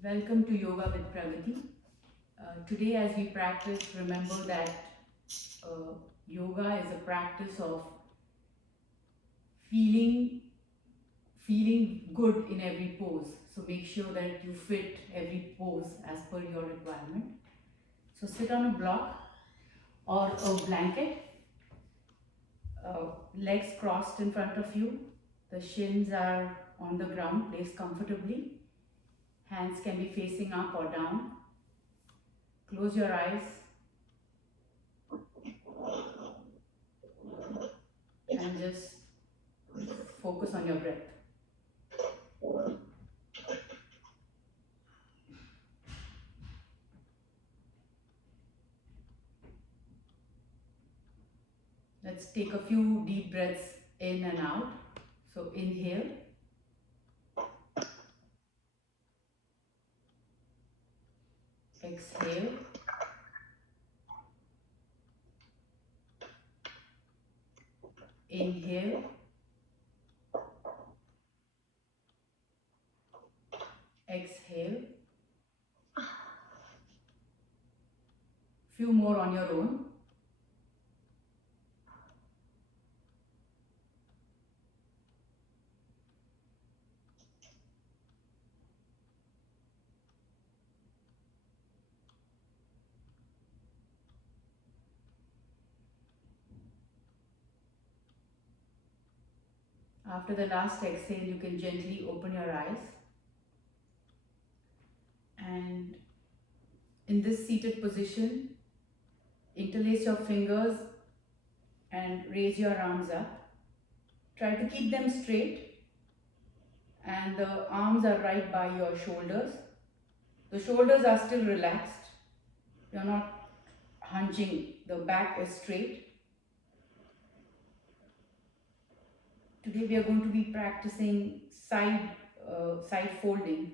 Welcome to Yoga with Pragati. Today, as we practice, remember that uh, yoga is a practice of feeling feeling good in every pose. So make sure that you fit every pose as per your requirement. So sit on a block or a blanket, legs crossed in front of you. The shins are on the ground, placed comfortably. Hands can be facing up or down. Close your eyes and just focus on your breath. Let's take a few deep breaths in and out. So inhale, exhale, inhale, exhale. Few more on your own. After the last exhale, you can gently open your eyes. And in this seated position, interlace your fingers and raise your arms up. Try to keep them straight and the arms are right by your shoulders. The shoulders are still relaxed. You're not hunching, the back is straight. Today we are going to be practicing side folding,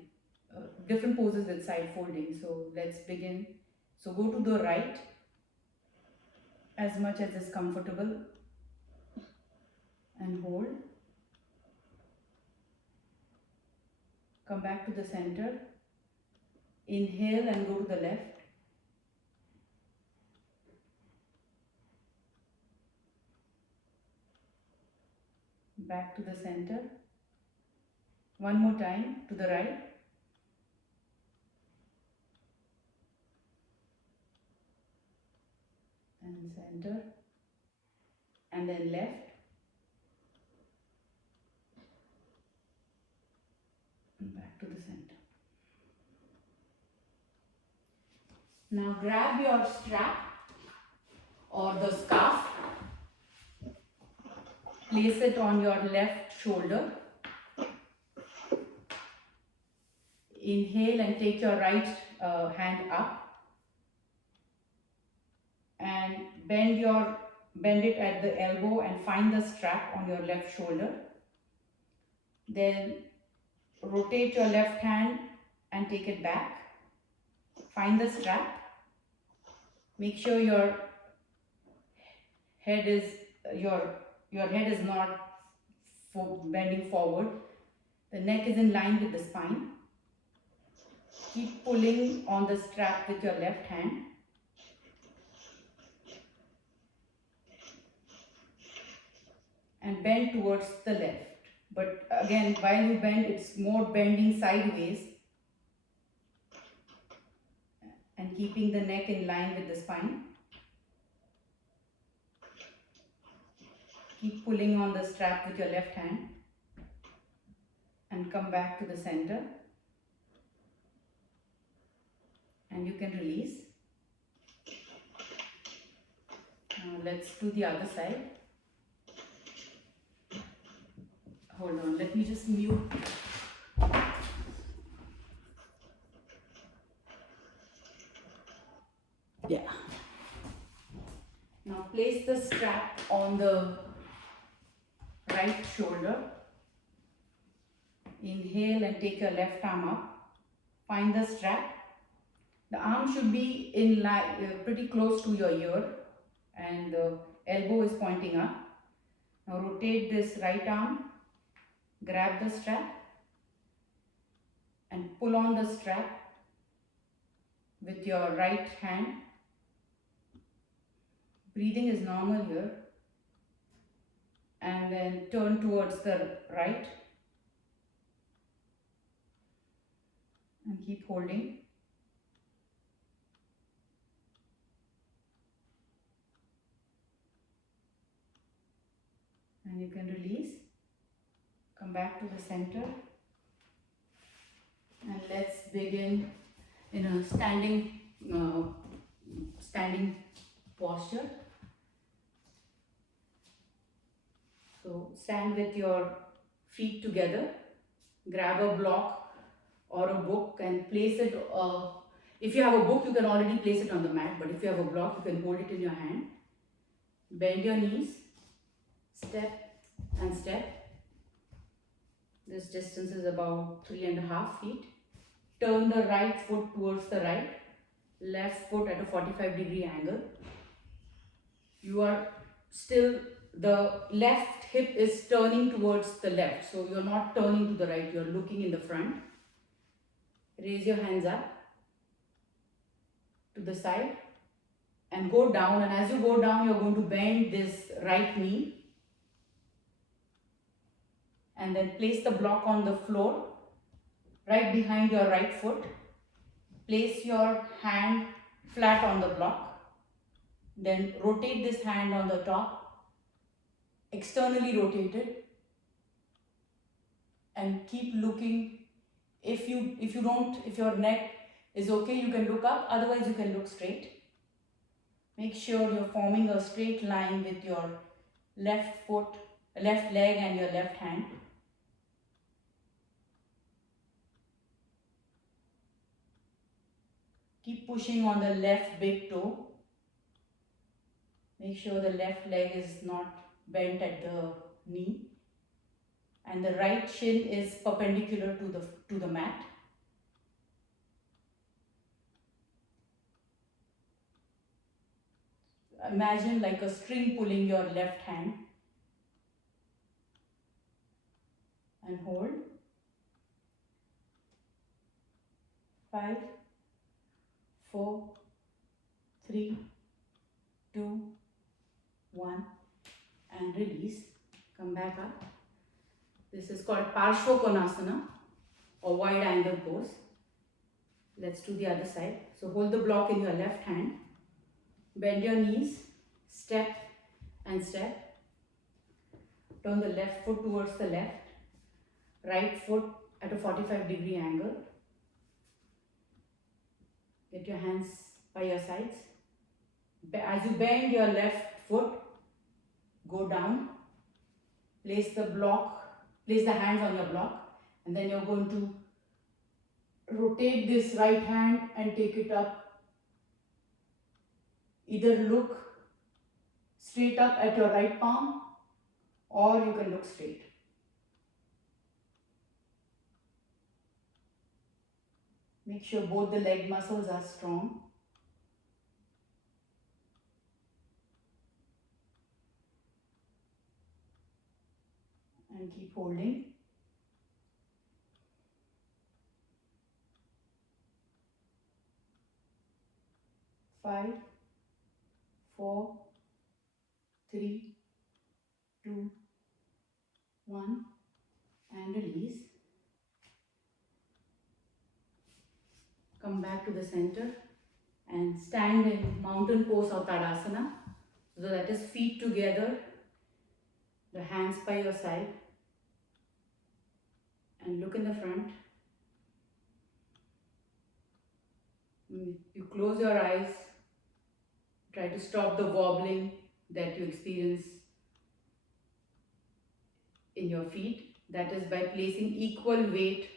different poses with side folding. So let's begin. So go to the right as much as is comfortable and hold. Come back to the center. Inhale and go to the left. Back to the center. One more time to the right. And center. And then left. And back to the center. Now grab your strap or the scarf. Place it on your left shoulder. Inhale and take your right hand up. And bend it at the elbow and find the strap on your left shoulder. Then rotate your left hand and take it back. Find the strap. Make sure your head is not bending forward. The neck is in line with the spine. Keep pulling on the strap with your left hand. And bend towards the left. But again, while you bend, it's more bending sideways and keeping the neck in line with the spine. Keep pulling on the strap with your left hand and come back to the center. And you can release. Now let's do the other side. Hold on, let me just mute. Yeah. Now place the strap on the right shoulder. Inhale and take your left arm up. Find the strap. The arm should be in line, pretty close to your ear, and the elbow is pointing up. Now rotate this right arm, grab the strap and pull on the strap with your right hand. Breathing is normal here. And then turn towards the right and keep holding. And you can release. Come back to the center. And let's begin in a standing posture. So stand with your feet together, grab a block or a book and place it. If you have a book, you can already place it on the mat, but if you have a block, you can hold it in your hand. Bend your knees, step and step. This distance is about 3.5 feet. Turn the right foot towards the right, left foot at a 45-degree angle. You are still, the left hip is turning towards the left, so you're not turning to the right, you're looking in the front. Raise your hands up to the side and go down, and as you go down, you're going to bend this right knee and then place the block on the floor right behind your right foot. Place your hand flat on the block, then rotate this hand on the top, externally rotate it, and keep looking. If your neck is okay, you can look up, otherwise you can look straight. Make sure you're forming a straight line with your left foot, left leg and your left hand. Keep pushing on the left big toe. Make sure the left leg is not bent at the knee. And the right shin is perpendicular to the mat. Imagine like a string pulling your left hand. And hold. 5, 4, 3, 2, 1, and release. Come back up. This is called Parshva or wide angle pose. Let's do the other side. So hold the block in your left hand. Bend your knees, step and step. Turn the left foot towards the left. Right foot at a 45-degree angle. Get your hands by your sides. As you bend your left foot, go down. Place the hands on your block, and then you're going to rotate this right hand and take it up. Either look straight up at your right palm, or you can look straight. Make sure both the leg muscles are strong. And keep holding. Five, 4, 3, 2, 1, and release. Come back to the center and stand in mountain pose or Tadasana. So that is feet together, the hands by your side, and look in the front. You close your eyes, try to stop the wobbling that you experience in your feet. That is by placing equal weight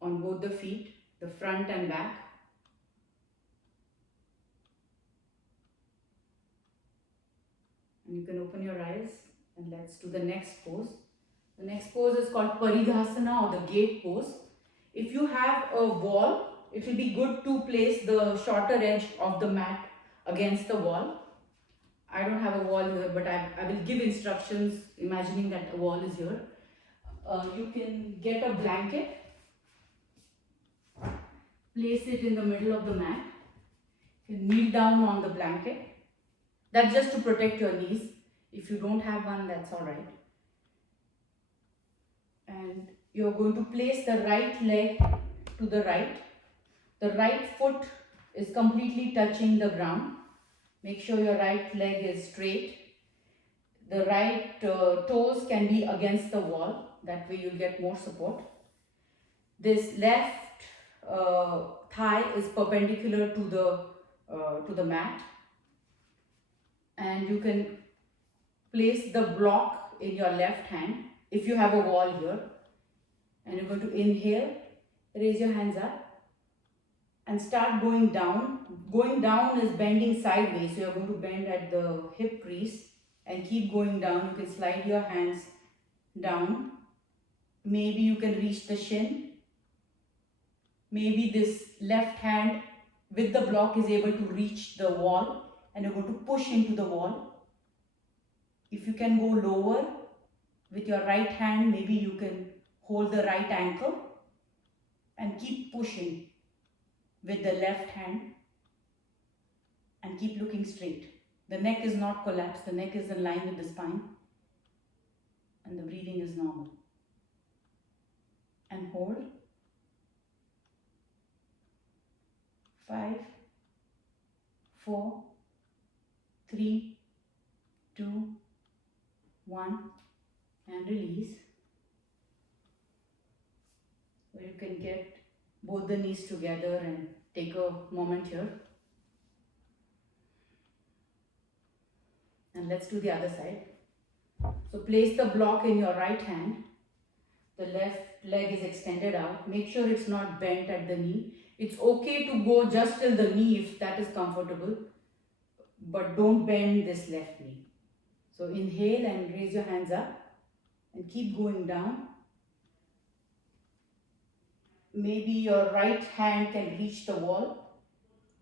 on both the feet, the front and back. And you can open your eyes and let's do the next pose. The next pose is called Paridhasana or the gate pose. If you have a wall, it will be good to place the shorter edge of the mat against the wall. I don't have a wall here, but I will give instructions imagining that a wall is here. you can get a blanket, place it in the middle of the mat. You can kneel down on the blanket. That's just to protect your knees. If you don't have one, that's all right. And you're going to place the right leg to the right. The right foot is completely touching the ground. Make sure your right leg is straight. The right toes can be against the wall. That way you'll get more support. This left thigh is perpendicular to the mat, and you can place the block in your left hand if you have a wall here. And you're going to inhale, raise your hands up and start going down. Going down is bending sideways, so you're going to bend at the hip crease and keep going down. You can slide your hands down. Maybe you can reach the shin. Maybe this left hand with the block is able to reach the wall, and you're going to push into the wall. If you can go lower with your right hand, maybe you can hold the right ankle and keep pushing with the left hand and keep looking straight. The neck is not collapsed, the neck is in line with the spine, and the breathing is normal. And hold. 5, 4, 3, 2, 1, and release. So you can get both the knees together and take a moment here. And let's do the other side. So place the block in your right hand. The left leg is extended out. Make sure it's not bent at the knee. It's okay to go just till the knee if that is comfortable, but don't bend this left knee. So inhale and raise your hands up and keep going down. Maybe your right hand can reach the wall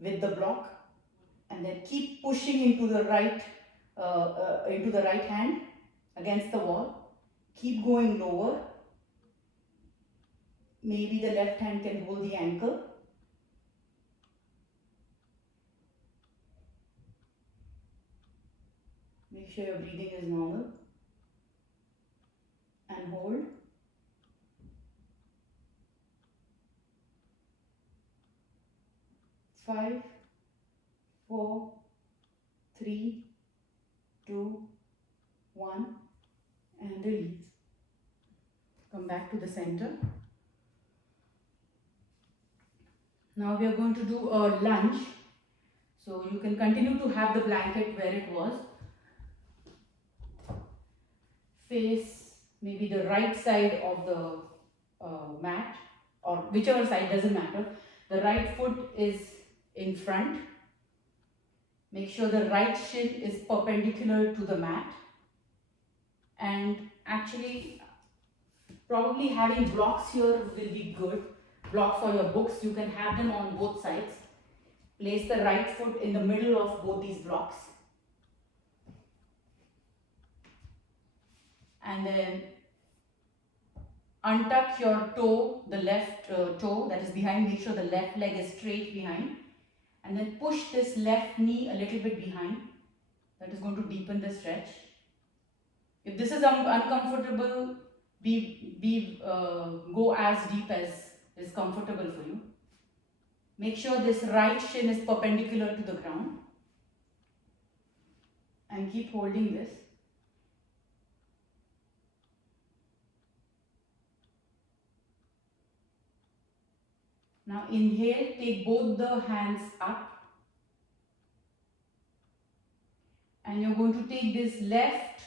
with the block, and then keep pushing into the right hand against the wall. Keep going lower. Maybe the left hand can hold the ankle. Make sure your breathing is normal. And hold. 5, 4, 3, 2, 1, and release. Come back to the center. Now we are going to do a lunge. So you can continue to have the blanket where it was. Face maybe the right side of the mat, or whichever side, doesn't matter. The right foot is in front. Make sure the right shin is perpendicular to the mat. And actually, probably having blocks here will be good. Blocks for your books, you can have them on both sides. Place the right foot in the middle of both these blocks. And then untuck your toe, the left toe that is behind. Make sure the left leg is straight behind. And then push this left knee a little bit behind. That is going to deepen the stretch. If this is uncomfortable, go as deep as is comfortable for you. Make sure this right shin is perpendicular to the ground. And keep holding this. Now inhale, take both the hands up. And you're going to take this left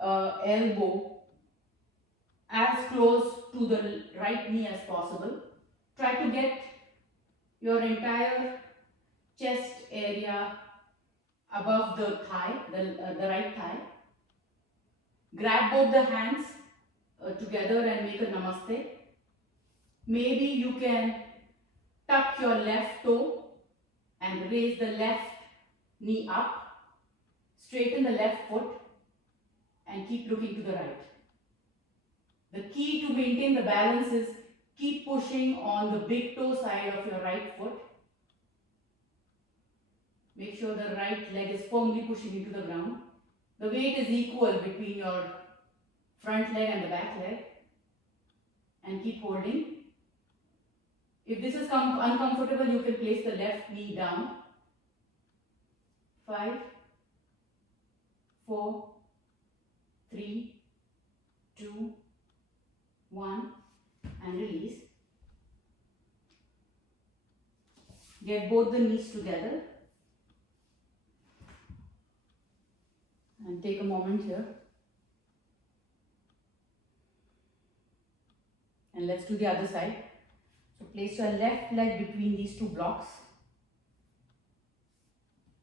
elbow as close to the right knee as possible. Try to get your entire chest area above the thigh, the right thigh. Grab both the hands together and make a namaste. Maybe you can tuck your left toe and raise the left knee up. Straighten the left foot and keep looking to the right. The key to maintain the balance is keep pushing on the big toe side of your right foot. Make sure the right leg is firmly pushing into the ground. The weight is equal between your front leg and the back leg, and keep holding. If this is uncomfortable, you can place the left knee down. 5, 4, 3, 2, 1, and release. Get both the knees together and take a moment here. And let's do the other side. So place your left leg between these two blocks.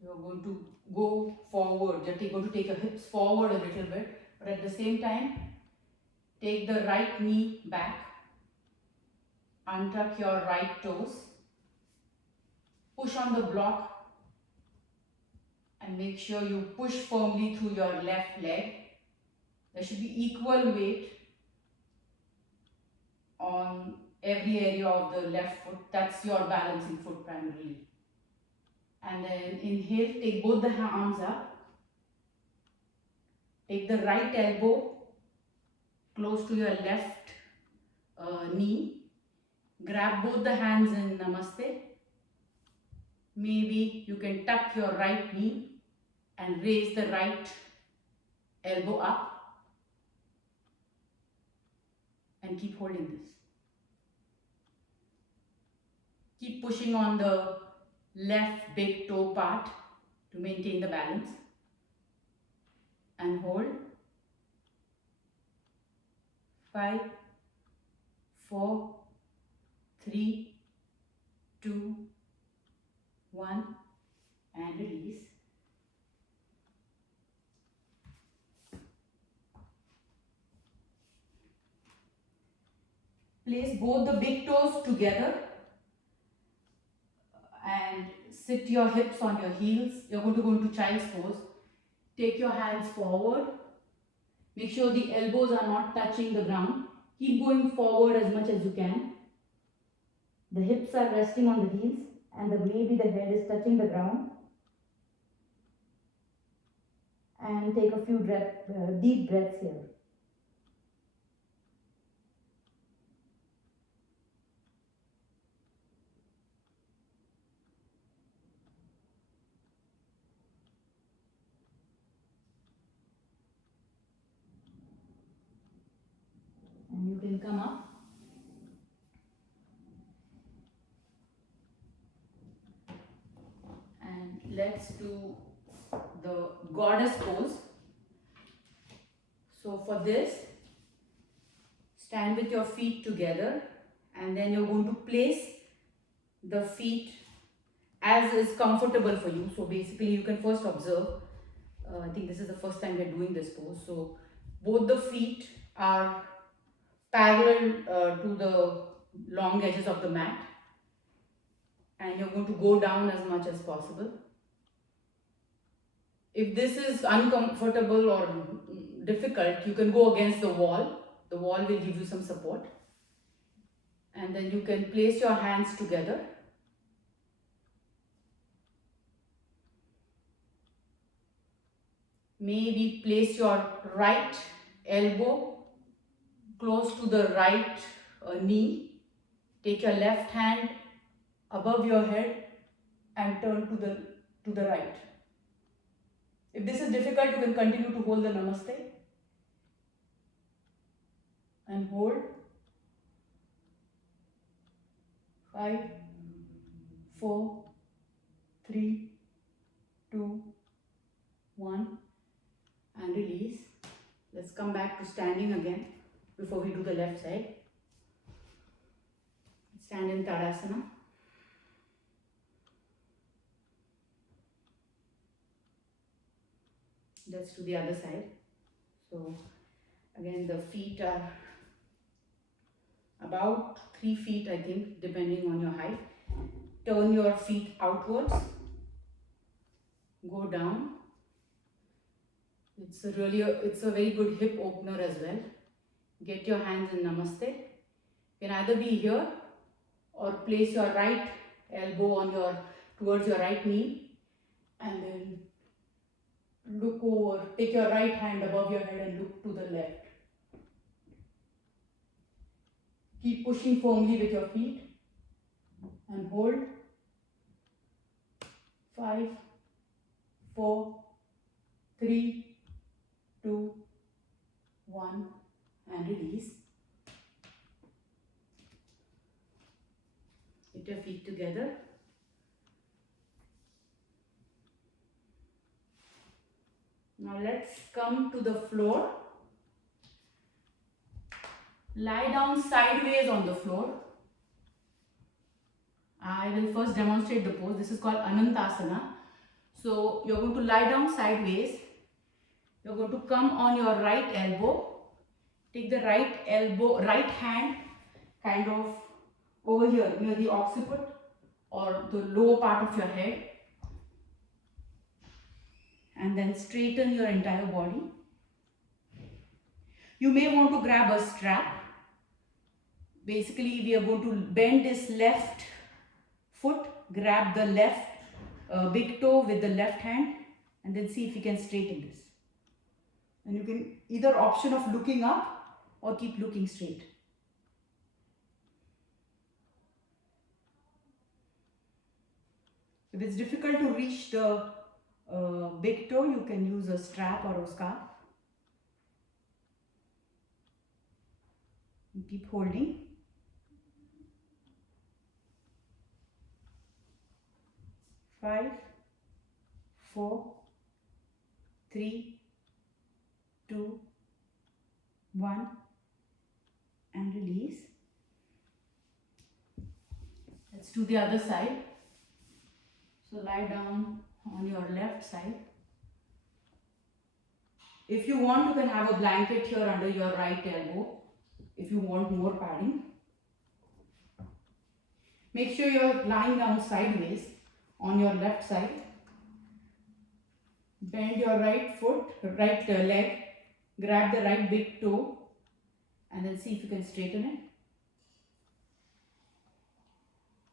You're going to go forward. You're going to take your hips forward a little bit, but at the same time, take the right knee back. Untuck your right toes. Push on the block and make sure you push firmly through your left leg. There should be equal weight on every area of the left foot. That's your balancing foot primarily. And then inhale, take both the arms up. Take the right elbow close to your left knee. Grab both the hands in Namaste. Maybe you can tuck your right knee and raise the right elbow up. And keep holding this. Keep pushing on the left big toe part to maintain the balance. And hold. 5, 4, 3, 2, 1, and release. Place both the big toes together and sit your hips on your heels. You're going to go into child's pose. Take your hands forward. Make sure the elbows are not touching the ground. Keep going forward as much as you can. The hips are resting on the heels and maybe the head is touching the ground. And take a few deep breaths here. And you can come up. And let's do the goddess pose. So for this, stand with your feet together and then you're going to place the feet as is comfortable for you. So basically you can first observe, I think this is the first time we're doing this pose. So both the feet are parallel to the long edges of the mat and you're going to go down as much as possible. If this is uncomfortable or difficult, you can go against the wall. The wall will give you some support. And then you can place your hands together. Maybe place your right elbow close to the right knee. Take your left hand above your head and turn to the right. If this is difficult, you can continue to hold the Namaste and hold. 5, 4, 3, 2, 1, and release. Let's come back to standing again before we do the left side. Stand in Tadasana. Let's do the other side. So again, the feet are about 3 feet, I think, depending on your height. Turn your feet outwards. Go down. It's a very good hip opener as well. Get your hands in Namaste. You can either be here or place your right elbow on your towards your right knee, and then look over. Take your right hand above your head and look to the left. Keep pushing firmly with your feet and hold. 5, 4, 3, 2, 1, and release. Get your feet together. Now let's come to the floor. Lie down sideways on the floor. I will first demonstrate the pose. This is called Anantasana. So you're going to lie down sideways. You're going to come on your right elbow. Take the right hand kind of over here near the occiput or the lower part of your head. And then straighten your entire body. You may want to grab a strap. Basically, we are going to bend this left foot, grab the left big toe with the left hand, and then see if you can straighten this. And you can either option of looking up or keep looking straight. If it's difficult to reach the big toe, you can use a strap or a scarf. And keep holding. 5, 4, 3, 2, 1, and release. Let's do the other side. So lie down on your left side. If you want, you can have a blanket here under your right elbow if you want more padding. Make sure you're lying down sideways on your left side. Bend your right leg, grab the right big toe, and then see if you can straighten it.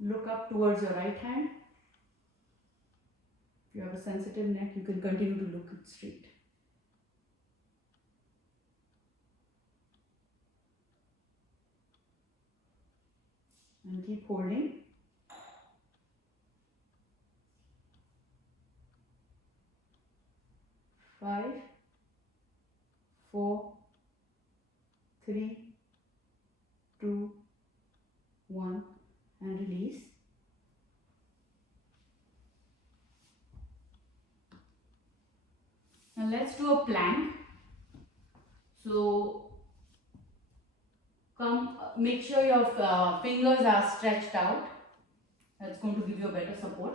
Look up towards your right hand. If you have a sensitive neck, you can continue to look straight. And keep holding. 5, 4, 3, 2, 1, and release. Now let's do a plank. So make sure your fingers are stretched out. That's going to give you a better support.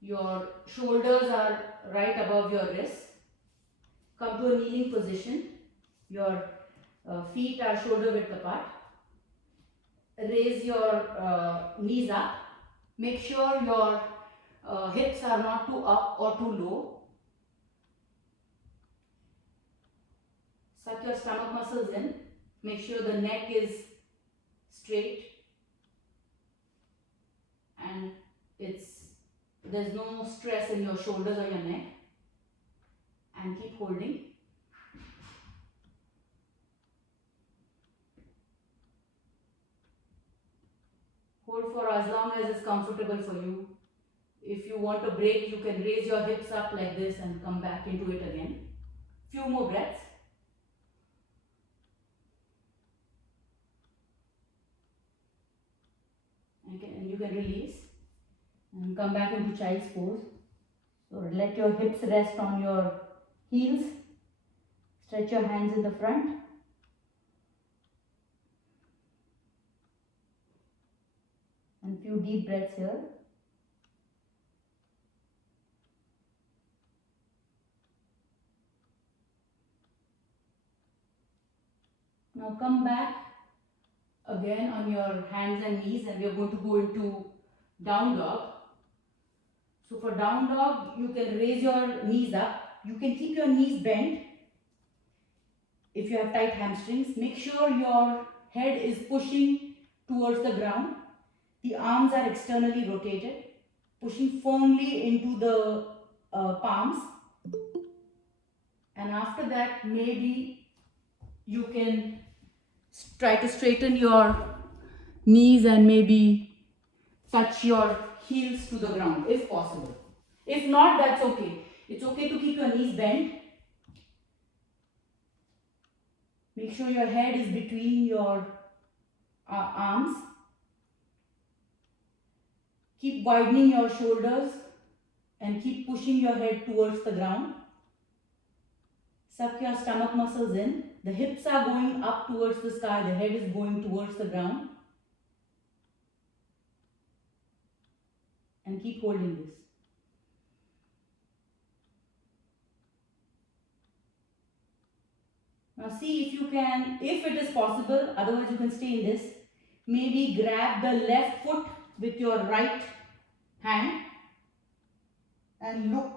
Your shoulders are right above your wrists. Come to a kneeling position. Your feet are shoulder width apart. Raise your knees up. Make sure your hips are not too up or too low. Suck your stomach muscles in. Make sure the neck is straight and there's no stress in your shoulders or your neck. And keep holding. Hold for as long as it's comfortable for you. If you want a break, you can raise your hips up like this and come back into it again. Few more breaths. And you can release and come back into child's pose. So let your hips rest on your heels. Stretch your hands in the front. And few deep breaths here. Now come back again on your hands and knees, and we are going to go into down dog. So for down dog, you can raise your knees up. You can keep your knees bent if you have tight hamstrings, make sure your head is pushing towards the ground. The arms are externally rotated, pushing firmly into the palms. And after that, maybe you can try to straighten your knees and maybe touch your heels to the ground if possible. If not, that's okay. It's okay to keep your knees bent. Make sure your head is between your arms. Keep widening your shoulders and keep pushing your head towards the ground. Suck your stomach muscles in. The hips are going up towards the sky. The head is going towards the ground. And keep holding this. Now see if you can, if it is possible, otherwise you can stay in this. Maybe grab the left foot with your right hand and look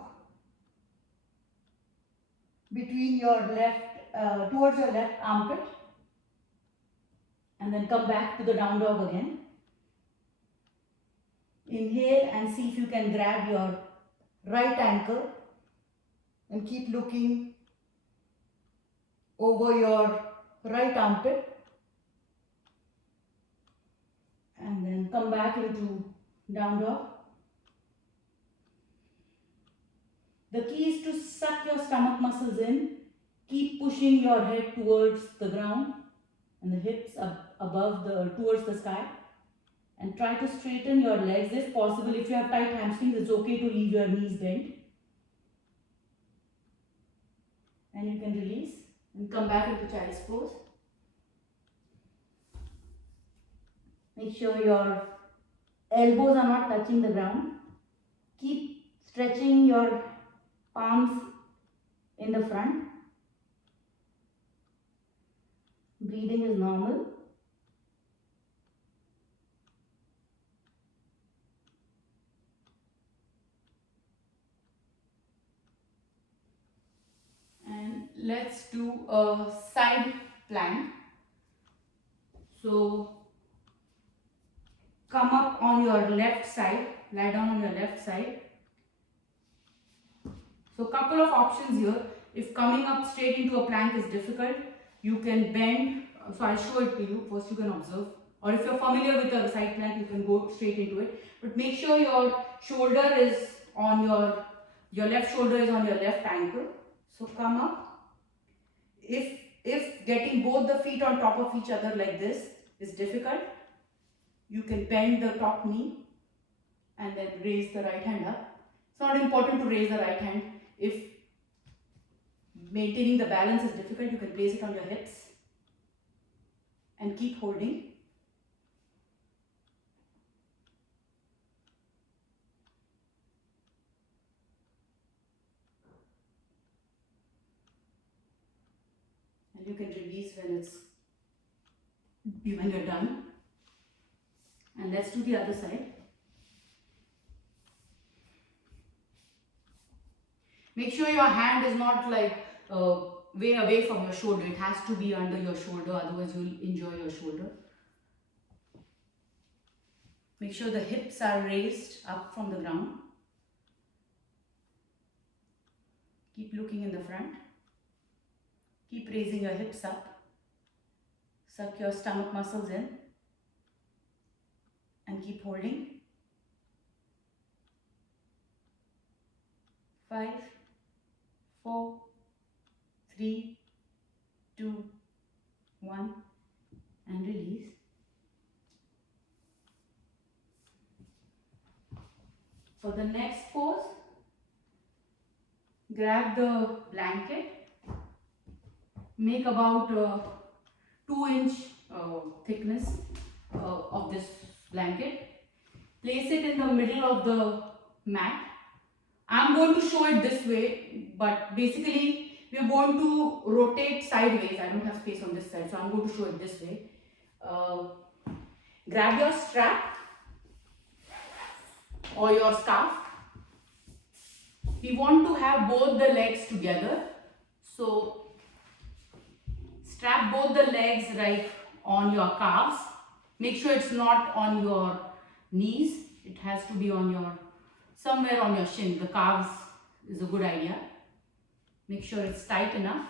between your left, towards your left armpit, and then come back to the down dog again. Inhale and see if you can grab your right ankle and keep looking over your right armpit, and then come back into down dog. The key is to suck your stomach muscles in, keep pushing your head towards the ground and the hips up above towards the sky, and try to straighten your legs if possible. If you have tight hamstrings, it's okay to leave your knees bent, and you can release and come back into child's pose. Make sure your elbows are not touching the ground. Keep stretching your palms in the front. Breathing is normal. And let's do a side plank. So come up on your left side, lie down on your left side. So couple of options here. If coming up straight into a plank is difficult, you can bend. So I'll show it to you. First you can observe. Or if you're familiar with a side plank, you can go straight into it. But make sure your shoulder is on your left shoulder is on your left ankle. So come up. If getting both the feet on top of each other like this is difficult, you can bend the top knee and then raise the right hand up. It's not important to raise the right hand. If maintaining the balance is difficult, you can place it on your hips and keep holding. And you can release when you're done. And let's do the other side. Make sure your hand is not like way away from your shoulder. It has to be under your shoulder, otherwise you'll injure your shoulder. Make sure the hips are raised up from the ground. Keep looking in the front. Keep raising your hips up. Suck your stomach muscles in and keep holding. 5, 4, 3, 2, 1, and release. For the next pose, grab the blanket, make about 2-inch thickness of this blanket, place it in the middle of the mat. I'm going to show it this way, but basically we're going to rotate sideways. I don't have space on this side, so I'm going to show it this way. Grab your strap or your scarf. We want to have both the legs together. So Strap both the legs right on your calves. Make sure it's not on your knees. It has to be on your, somewhere on your shin. The calves is a good idea. Make sure it's tight enough.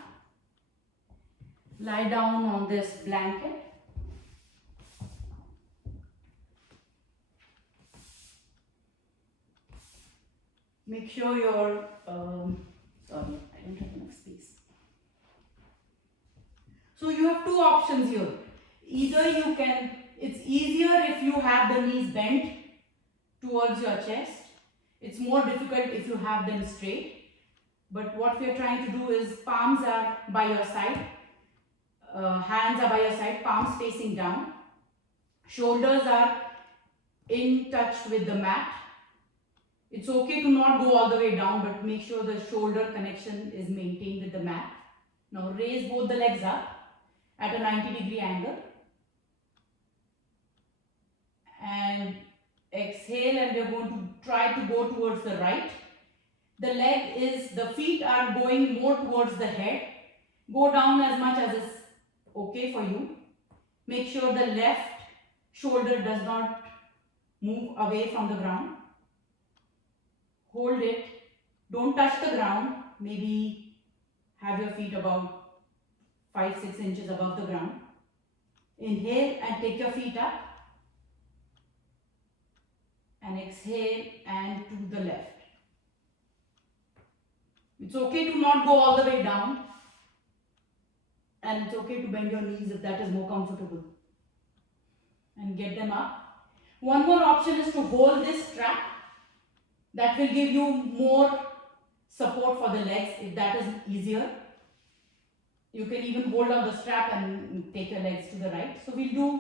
Lie down on this blanket. Make sure your, sorry, I don't have enough space. So you have two options here. Either you can, it's easier if you have the knees bent towards your chest. It's more difficult if you have them straight. But what we are trying to do is palms are by your side, hands are by your side, palms facing down. Shoulders are in touch with the mat. It's okay to not go all the way down, but make sure the shoulder connection is maintained with the mat. Now raise both the legs up at a 90-degree angle. And exhale, and we're going to try to go towards the right. The feet are going more towards the head. Go down as much as is okay for you. Make sure the left shoulder does not move away from the ground. Hold it. Don't touch the ground. Maybe have your feet about 5-6 inches above the ground. Inhale and take your feet up. And exhale and to the left. It's okay to not go all the way down. And it's okay to bend your knees if that is more comfortable. And get them up. One more option is to hold this strap. That will give you more support for the legs if that is easier. You can even hold on the strap and take your legs to the right. So we'll do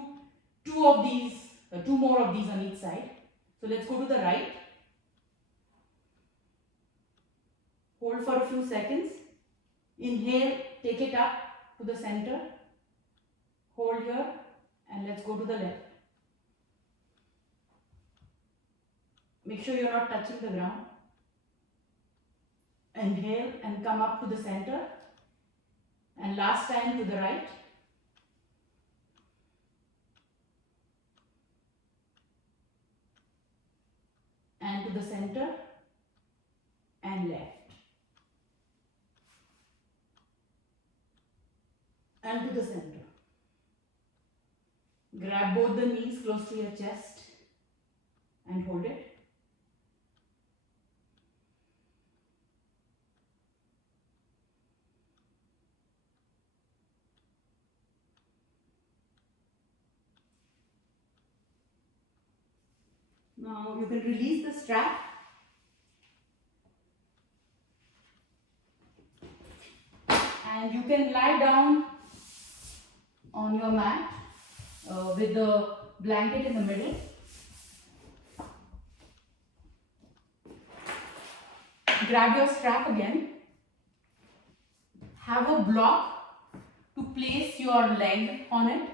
two more of these on each side. So let's go to the right. Hold for a few seconds. Inhale, take it up to the center. Hold here and let's go to the left. Make sure you're not touching the ground. Inhale and come up to the center. And last time to the right. And to the center and left. And to the center. Grab both the knees close to your chest and hold it. Now you can release the strap. And you can lie down on your mat with the blanket in the middle. Grab your strap again. Have a block to place your leg on it.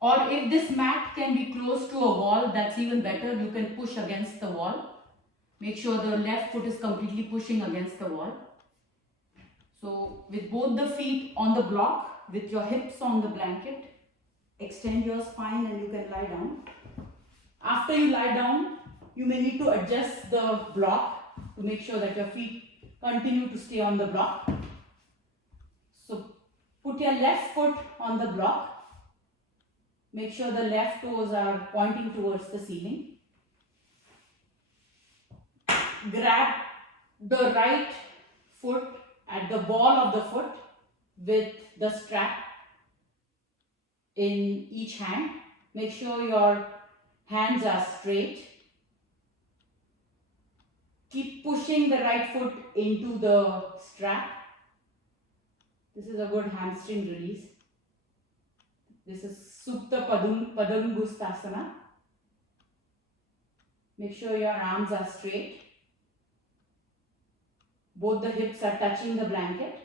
Or if this mat can be close to a wall, that's even better. You can push against the wall. Make sure the left foot is completely pushing against the wall. So with both the feet on the block, with your hips on the blanket, extend your spine and you can lie down. After you lie down, you may need to adjust the block to make sure that your feet continue to stay on the block. So put your left foot on the block. Make sure the left toes are pointing towards the ceiling. Grab the right foot at the ball of the foot with the strap in each hand. Make sure your hands are straight. Keep pushing the right foot into the strap. This is a good hamstring release. This is Supta Padangusthasana. Make sure your arms are straight. Both the hips are touching the blanket.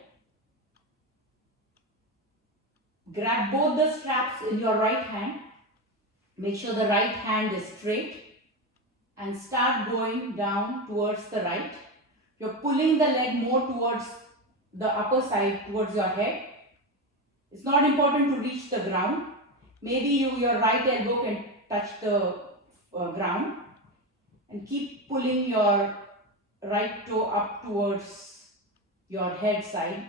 Grab both the straps in your right hand. Make sure the right hand is straight. And start going down towards the right. You're pulling the leg more towards the upper side, towards your head. It's not important to reach the ground. Maybe your right elbow can touch the ground, and keep pulling your right toe up towards your head side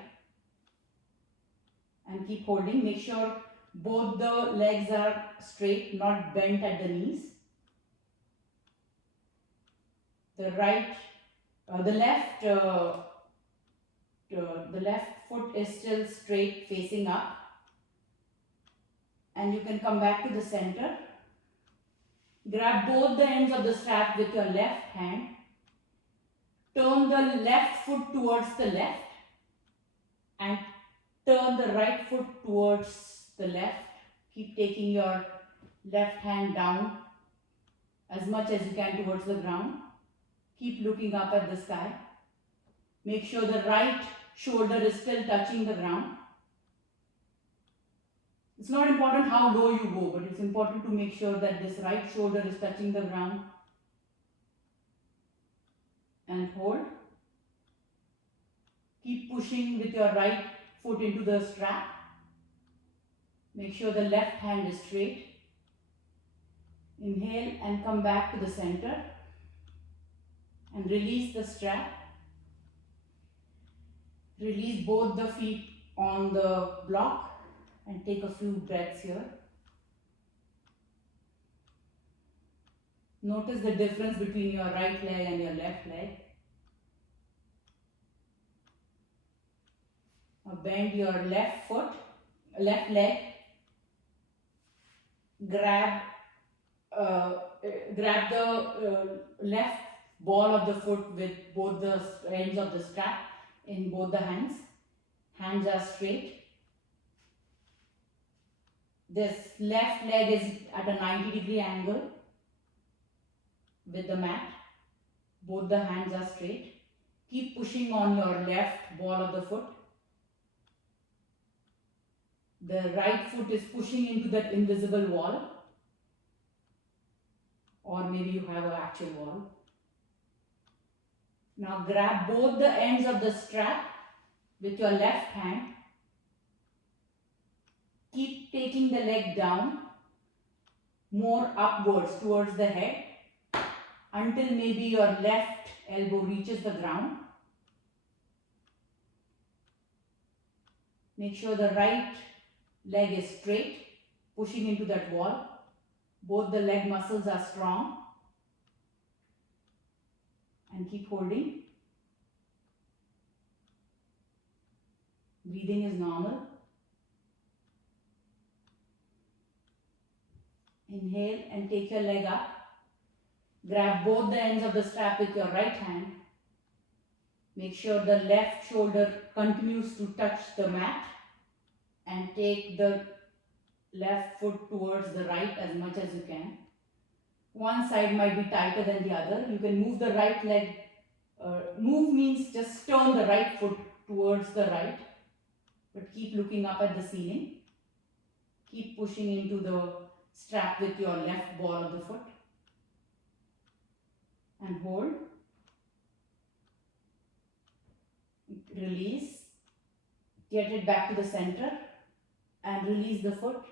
and keep holding. Make sure both the legs are straight, not bent at the knees. The left foot is still straight facing up, and you can come back to the center. Grab both the ends of the strap with your left hand. Turn the left foot towards the left and turn the right foot towards the left. Keep taking your left hand down as much as you can towards the ground. Keep looking up at the sky. Make sure the right shoulder is still touching the ground. It's not important how low you go, but it's important to make sure that this right shoulder is touching the ground. And hold. Keep pushing with your right foot into the strap. Make sure the left hand is straight. Inhale and come back to the center. And release the strap. Release both the feet on the block and take a few breaths here. Notice the difference between your right leg and your left leg. Now bend your left leg. Grab the left ball of the foot with both the ends of the strap in both the hands. Hands are straight. This left leg is at a 90-degree angle with the mat. Both the hands are straight. Keep pushing on your left ball of the foot. The right foot is pushing into that invisible wall, or maybe you have an actual wall. Now grab both the ends of the strap with your left hand. Keep taking the leg down, more upwards towards the head, until maybe your left elbow reaches the ground. Make sure the right leg is straight, pushing into that wall. Both the leg muscles are strong. And keep holding. Breathing is normal. Inhale and take your leg up. Grab both the ends of the strap with your right hand. Make sure the left shoulder continues to touch the mat, and take the left foot towards the right as much as you can. One side might be tighter than the other. You can move the right leg. Move means just turn the right foot towards the right, but keep looking up at the ceiling. Keep pushing into the strap with your left ball of the foot. And hold. Release. Get it back to the center and release the foot.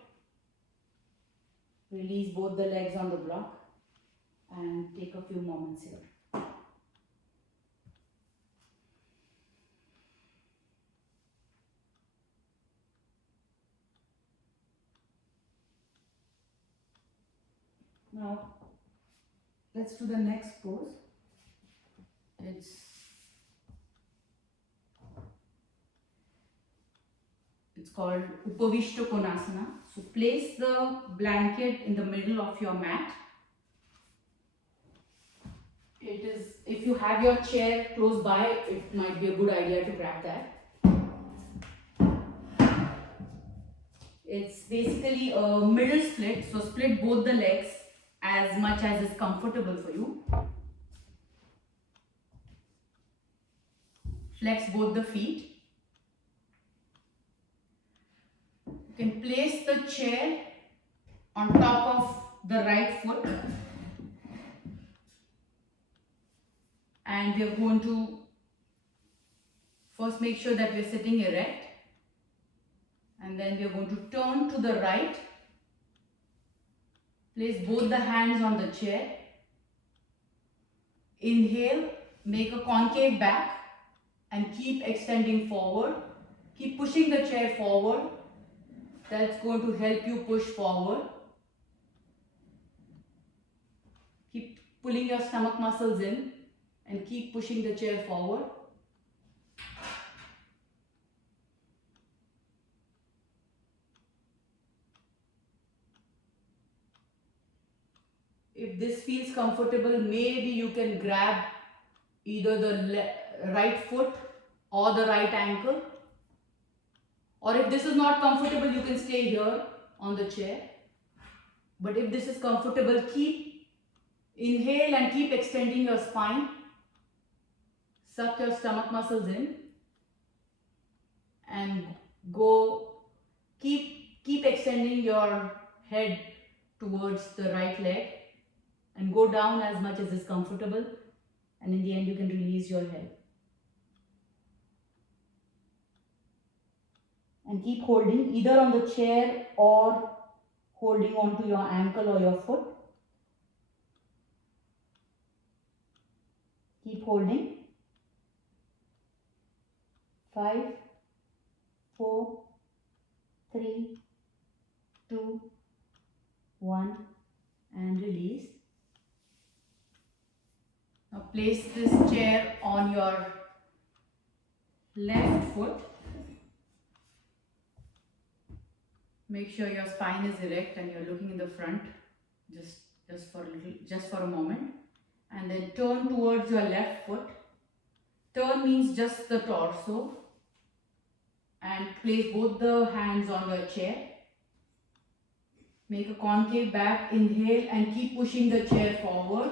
Release both the legs on the block and take a few moments here. Now let's do the next pose. It's called Upavishta Konasana. So place the blanket in the middle of your mat. If you have your chair close by, it might be a good idea to grab that. It's basically a middle split, so split both the legs as much as is comfortable for you. Flex both the feet. You can place the chair on top of the right foot, and we are going to first make sure that we are sitting erect, and And then we are going to turn to the right. Place both the hands on the chair. Inhale, make a concave back and keep extending forward. Keep pushing the chair forward. That's going to help you push forward. Keep pulling your stomach muscles in and keep pushing the chair forward. If this feels comfortable, maybe you can grab either the right foot or the right ankle. Or if this is not comfortable, you can stay here on the chair. But if this is comfortable, keep inhale and keep extending your spine. Suck your stomach muscles in and go. Keep extending your head towards the right leg and go down as much as is comfortable, and in the end you can release your head. And keep holding either on the chair or holding onto your ankle or your foot. Keep holding. 5, 4, 3, 2, 1 and release. Now place this chair on your left foot. Make sure your spine is erect and you're looking in the front just for a moment. And then turn towards your left foot. Turn means just the torso. And place both the hands on your chair. Make a concave back, inhale and keep pushing the chair forward.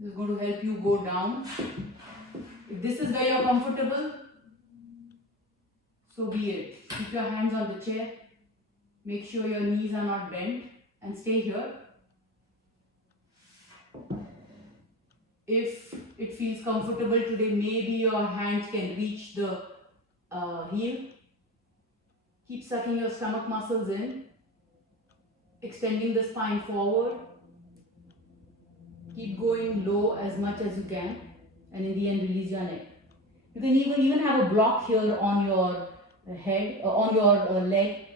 This is going to help you go down. If this is where you're comfortable, so be it. Keep your hands on the chair. Make sure your knees are not bent and stay here. If it feels comfortable today, maybe your hands can reach the heel. Keep sucking your stomach muscles in, extending the spine forward. Keep going low as much as you can, and in the end release your neck. You can even have a block here on your head, on your leg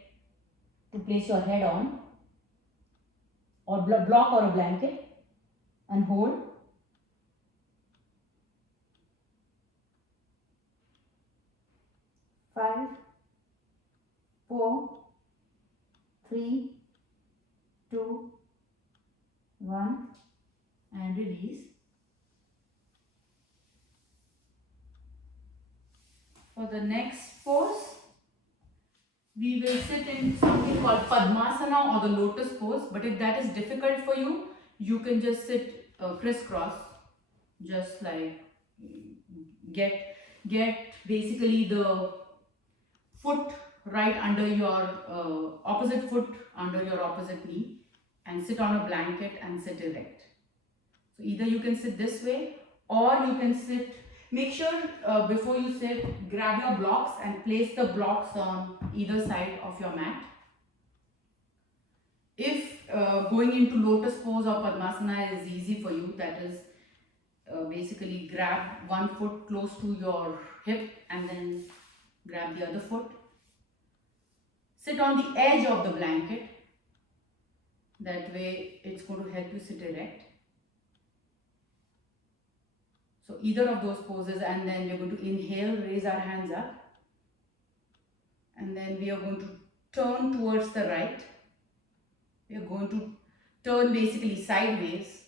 to place your head on, or block or a blanket, and hold. 5, 4, 3, 2, 1 and release. For the next pose, we will sit in something called Padmasana or the lotus pose. But if that is difficult for you, you can just sit crisscross, just like get basically the foot right under your opposite foot under your opposite knee, and sit on a blanket and sit erect. So either you can sit this way or you can sit. Make sure before you sit, grab your blocks and place the blocks on either side of your mat. If going into lotus pose or Padmasana is easy for you, that is basically grab one foot close to your hip and then grab the other foot. Sit on the edge of the blanket. That way it's going to help you sit erect. So either of those poses, and then we're going to inhale, raise our hands up. And then we are going to turn towards the right. We are going to turn basically sideways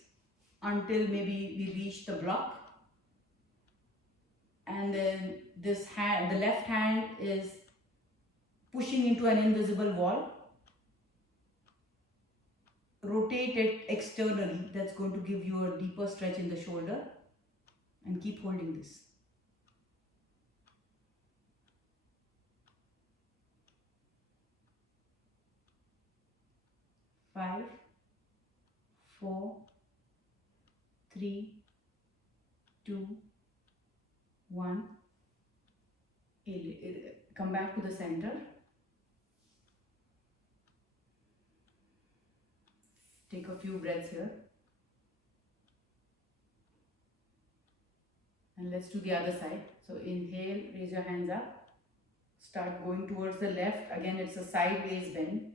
until maybe we reach the block. And then this hand, the left hand is pushing into an invisible wall. Rotate it externally. That's going to give you a deeper stretch in the shoulder. And keep holding this. 5, 4, 3, 2, 1. Come back to the center. Take a few breaths here. And let's do the other side. So inhale, raise your hands up. Start going towards the left. Again, it's a sideways bend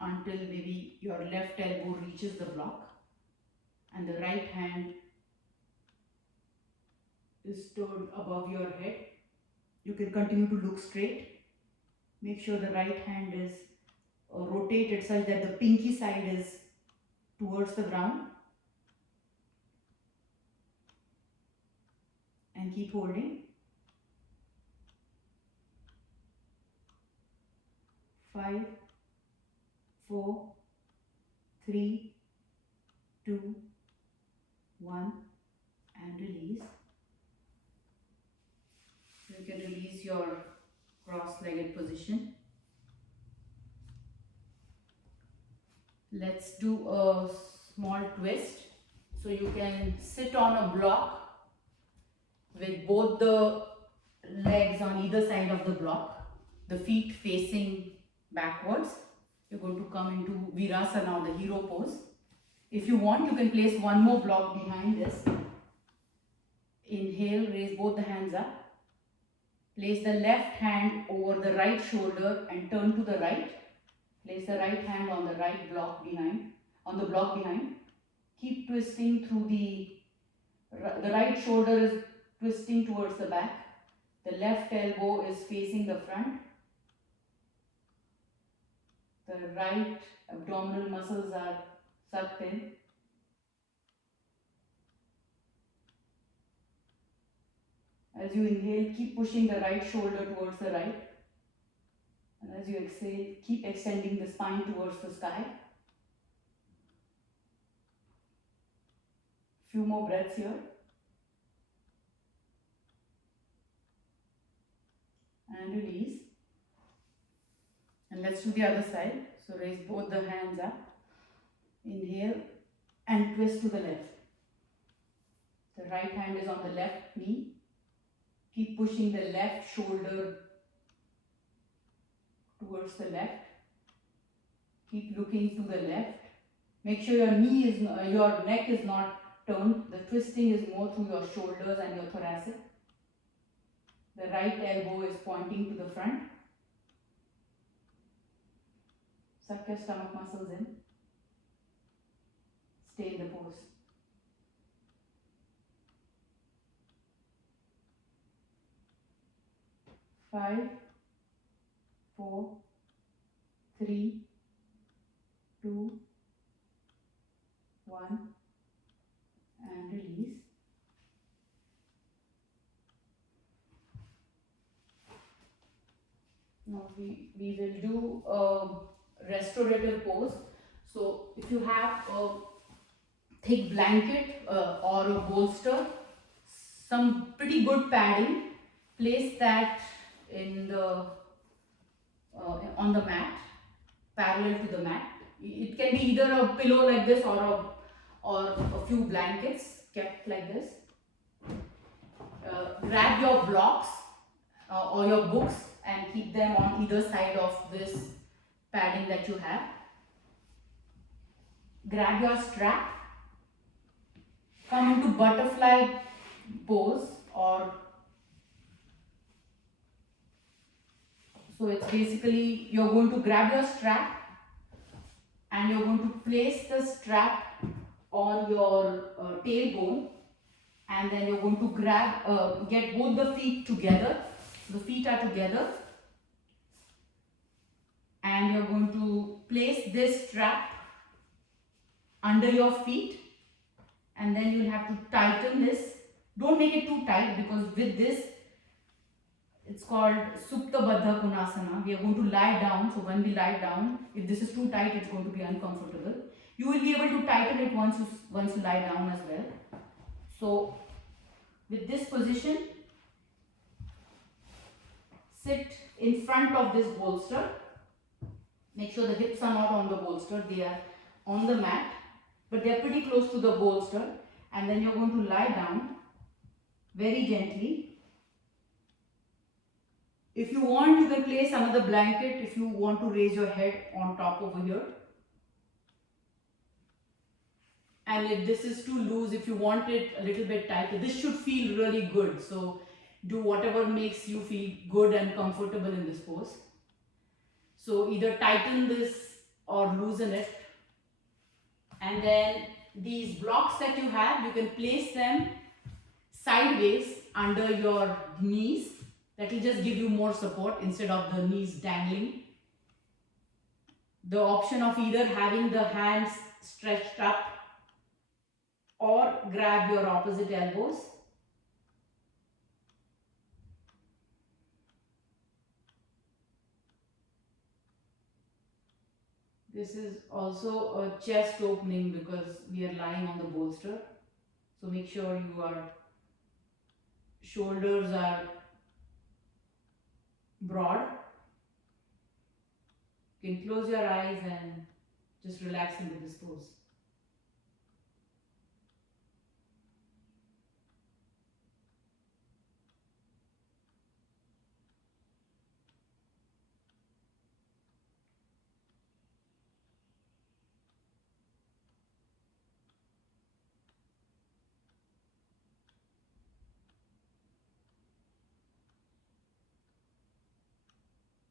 until maybe your left elbow reaches the block and the right hand is turned above your head. You can continue to look straight. Make sure the right hand is rotated such that the pinky side is towards the ground, and keep holding. 5, 4, 3, 2, 1, and release. You can release your cross-legged position. Let's do a small twist. So you can sit on a block with both the legs on either side of the block, the feet facing backwards. You're going to come into Virasana, or the hero pose. If you want, you can place one more block behind this. Inhale, raise both the hands up. Place the left hand over the right shoulder and turn to the right. Place the right hand on the right block behind, on the block behind. Keep twisting through the right shoulder is twisting towards the back. The left elbow is facing the front. The right abdominal muscles are sucked in. As you inhale, keep pushing the right shoulder towards the right. And as you exhale, keep extending the spine towards the sky. Few more breaths here. And release. And let's do the other side. So raise both the hands up. Inhale and twist to the left. The right hand is on the left knee. Keep pushing the left shoulder towards the left. Keep looking to the left. Make sure your your neck is not turned. The twisting is more through your shoulders and your thoracic. The right elbow is pointing to the front. Suck your stomach muscles in. Stay in the pose. Five, 4, 3, 2, 1, and release. Now we will do a restorative pose. So if you have a thick blanket or a bolster, some pretty good padding, place that in the on the mat, parallel to the mat. It can be either a pillow like this or a few blankets kept like this. Grab your blocks or your books and keep them on either side of this padding that you have. Grab your strap. Come into butterfly pose, or so it's basically you're going to grab your strap and you're going to place the strap on your tailbone, and then you're going to grab, get both the feet together. The feet are together, and you're going to place this strap under your feet, and then you'll have to tighten this. Don't make it too tight, because with this, it's called Supta Baddha Konasana. We are going to lie down. So when we lie down, if this is too tight, it's going to be uncomfortable. You will be able to tighten it once you lie down as well. So with this position, sit in front of this bolster. Make sure the hips are not on the bolster. They are on the mat, but they are pretty close to the bolster. And then you're going to lie down very gently. If you want, you can place another blanket if you want to raise your head on top over here. And if this is too loose, if you want it a little bit tighter, this should feel really good. So do whatever makes you feel good and comfortable in this pose. So either tighten this or loosen it. And then these blocks that you have, you can place them sideways under your knees. That will just give you more support instead of the knees dangling. The option of either having the hands stretched up or grab your opposite elbows. This is also a chest opening because we are lying on the bolster. So make sure your shoulders are broad. You can close your eyes and just relax into this pose.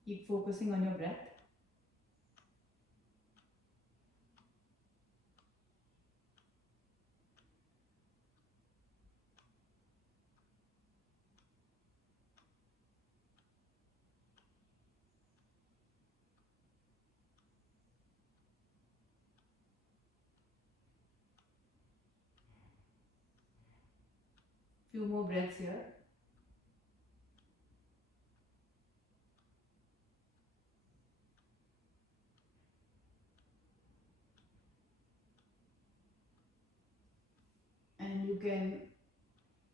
Keep focusing on your breath. Few more breaths here. And you can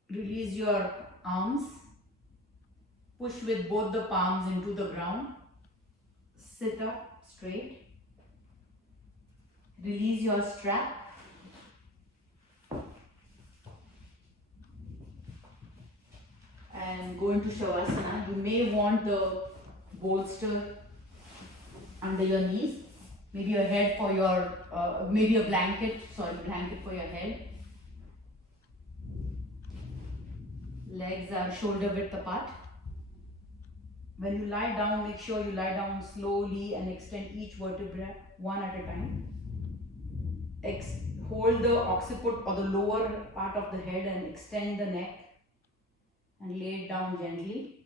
release your arms. Push with both the palms into the ground. Sit up straight. Release your strap. And go into Shavasana. You may want the bolster under your knees. Maybe a head for your, maybe a blanket for your head. Legs are shoulder width apart. When you lie down, make sure you lie down slowly and extend each vertebra one at a time. Hold the occiput or the lower part of the head and extend the neck and lay it down gently.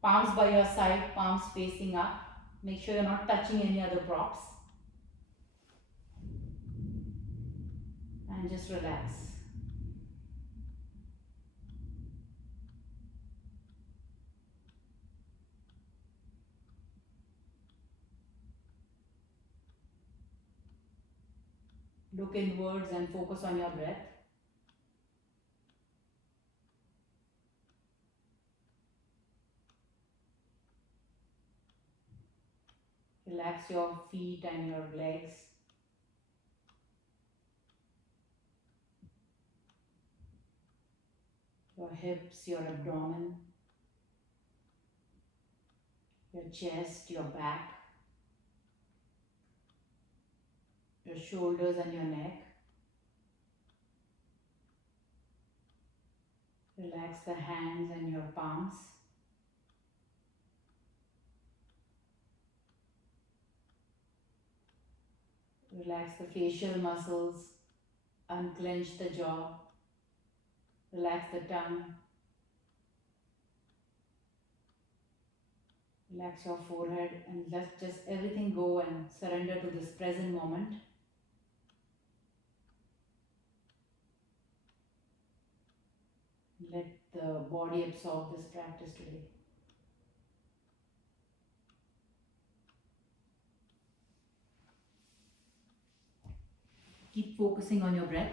Palms by your side, palms facing up. Make sure you're not touching any other props. And just relax. Look inwards and focus on your breath. Relax your feet and your legs. Your hips, your abdomen, your chest, your back, your shoulders and your neck. Relax the hands and your palms. Relax the facial muscles, unclench the jaw, relax the tongue, relax your forehead, and let just everything go and surrender to this present moment. Let the body absorb this practice today. Keep focusing on your breath.